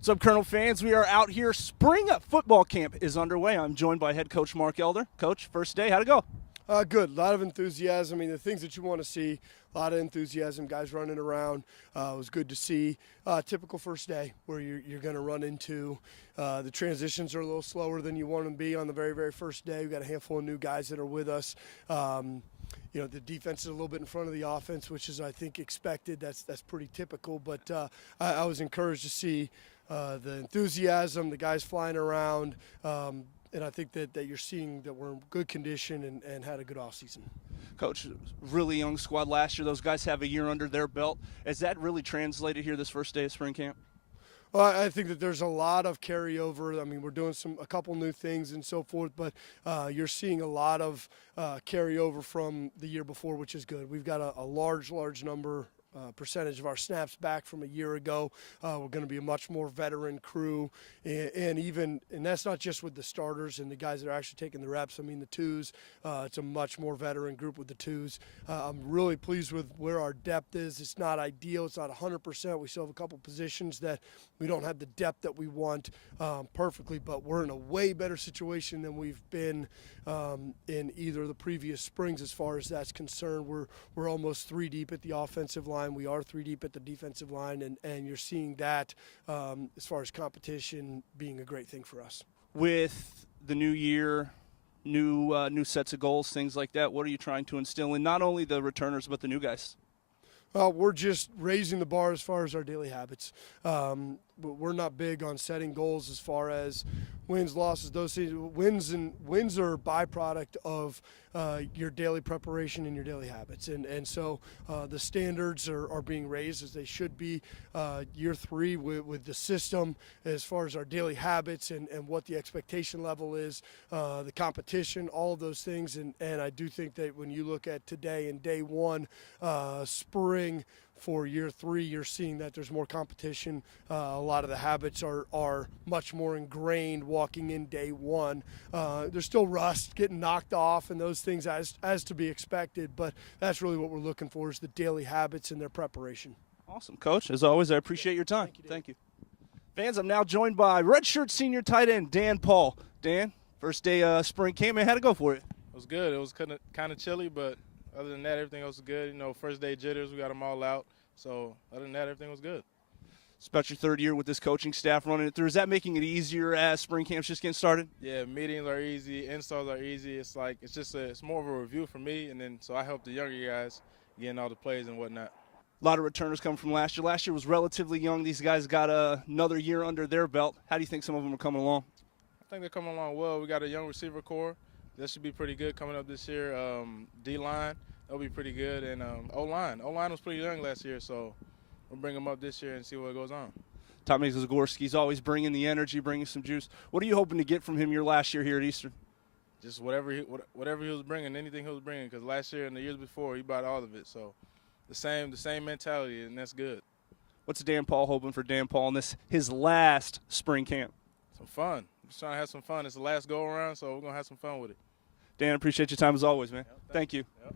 What's up, Colonel fans? We are out here. Spring football camp is underway. I'm joined by head coach Mark Elder. Coach, first day, how'd it go? Good. A lot of enthusiasm. I mean, the things that you want to see, a lot of enthusiasm, guys running around. It was good to see. Typical first day where you're going to run into the transitions are a little slower than you want them to be on the very, very first day. We've got a handful of new guys that are with us. The defense is a little bit in front of the offense, which is, I think, expected. That's pretty typical. But I was encouraged to see the enthusiasm, the guys flying around. And I think that you're seeing that we're in good condition and had a good offseason. Coach, really young squad last year. Those guys have a year under their belt. Has that really translated here this first day of spring camp? Well, I think that there's a lot of carryover. I mean, we're doing a couple new things and so forth, but you're seeing a lot of carryover from the year before, which is good. We've got a large number percentage of our snaps back from a year ago. We're going to be a much more veteran crew, and that's not just with the starters and the guys that are actually taking the reps. I mean, the twos, it's a much more veteran group with the twos. I'm really pleased with where our depth is. It's not ideal. It's not 100%. We still have a couple positions that we don't have the depth that we want perfectly, but we're in a way better situation than we've been in either of the previous springs as far as that's concerned. We're almost 3 deep at the offensive line. We are 3 deep at the defensive line, and you're seeing that as far as competition being a great thing for us. With the new year, new sets of goals, things like that, what are you trying to instill in not only the returners but the new guys? We're just raising the bar as far as our daily habits. We're not big on setting goals as far as wins, losses, those things. Wins are a byproduct of your daily preparation and your daily habits. And so the standards are being raised as they should be. Year 3 with the system as far as our daily habits and what the expectation level is, the competition, all of those things. And I do think that when you look at today and day 1, spring, for year 3, you're seeing that there's more competition. A lot of the habits are much more ingrained walking in day 1. There's still rust, getting knocked off, and those things as to be expected. But that's really what we're looking for is the daily habits and their preparation. Awesome, Coach. As always, I appreciate your time. Thank you. Fans, I'm now joined by redshirt senior tight end Dan Paul. Dan, first day spring camp, man, how'd it go for you? It was good. It was kind of chilly, but other than that, everything else was good. First day jitters, we got them all out. So other than that, everything was good. It's about your 3rd year with this coaching staff running it through. Is that making it easier as spring camp's just getting started? Yeah, meetings are easy, installs are easy. It's more of a review for me, and then so I help the younger guys getting all the plays and whatnot. A lot of returners come from last year. Last year was relatively young. These guys got another year under their belt. How do you think some of them are coming along? I think they're coming along well. We got a young receiver core. That should be pretty good coming up this year. D-line. That'll be pretty good. And O-line. O-line was pretty young last year, so we'll bring them up this year and see what goes on. Tommy Zagorski's always bringing the energy, bringing some juice. What are you hoping to get from him your last year here at Eastern? Just whatever he was bringing, anything he was bringing, because last year and the years before, he brought all of it. So the same mentality, and that's good. What's Dan Paul hoping for Dan Paul in his last spring camp? Some fun. Just trying to have some fun. It's the last go-around, so we're going to have some fun with it. Dan, appreciate your time as always, man. Yep, Thank you. Yep.